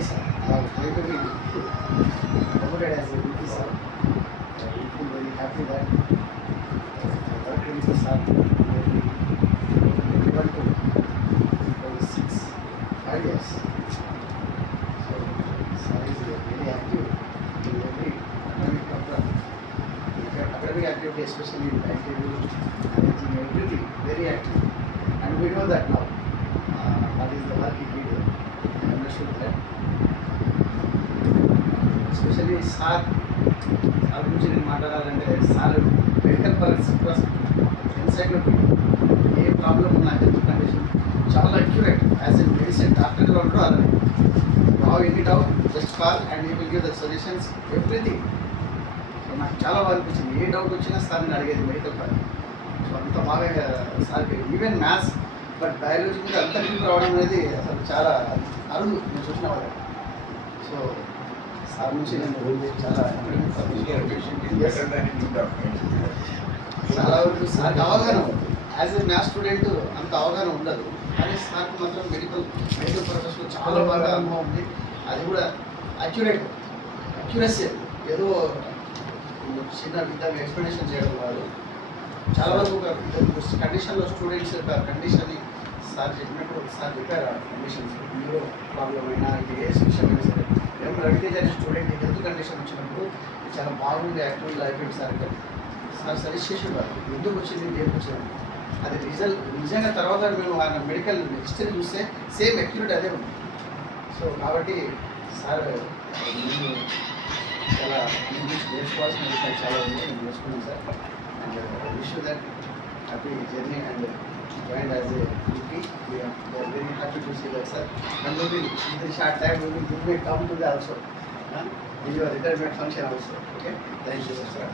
sir. Very, very promoted as a VP, sir. I feel very happy that I worked with the sir nearly 21 to 5 years. So, sir is very active in every academic program. Academic activity, especially in timetable, managing everything, very active. And we know that now. What is the work he did? I understood that. Especially sir గురించి నేను మాట్లాడాలంటే sir medical purpose encyclopaedia ఏ ప్రాబ్లం ఉన్నా health condition చాలా accurate as a medicine డాక్టర్లో ఉంటారు అలానే Rao any doubt just call and you will give the suggestions everything. So నాకు చాలా బాగా అనిపించింది. ఏ డౌట్ వచ్చినా సార్ నేను అడిగేది మెడికల్ పర్. సో అంత బాగా సార్కి ఈవెన్ మ్యాథ్స్ బట్ బయాలజీ మీద అంత డీప్ రావడం అనేది అసలు చాలా అరుదు నేను చూసిన వాళ్ళు. సో సార్ నుంచి నేను చాలా చాలా వరకు సార్కి అవగాహన ఉంది. యాజ్ ఎ మ్యాథ్స్ స్టూడెంట్ అంత అవగాహన ఉండదు, కానీ సార్కి మాత్రం మెడికల్ పర్పస్లో చాలా బాగా అనుభవం ఉంది. అది కూడా అక్యురసీ ఏదో చిన్న విధంగా ఎక్స్ప్లెనేషన్ చేయడం కాదు. చాలా వరకు ఒక కండిషన్లో స్టూడెంట్స్ యొక్క కండిషన్ని సార్ చెప్పినప్పుడు సార్ చెప్పారు. ఆ కండిషన్స్ న్యూరో ప్రాబ్లం అయినా ఏ విషయం అయినా సరే మేము రవితేజ అనే స్టూడెంట్ హెల్త్ కండిషన్ వచ్చినప్పుడు చాలా బాగుంది active life sir sir suggest చేసేవారు ఎందుకు వచ్చింది దేనికి వచ్చింది. అది నిజంగా తర్వాత మేము ఆయన మెడికల్ హిస్టరీ చూస్తే సేమ్ అక్యురేట్ అదే ఉంది. సో కాబట్టి సార్ నేను చాలా నేర్చుకోవాల్సిన విషయాలు చాలా ఉంది, నేను నేర్చుకున్నాను sir. And wish that happy journey and joined as a VP. We are very happy to see that, sir. And maybe in the short time we may come to the also in your retirement function also. Okay. Thank you, sir.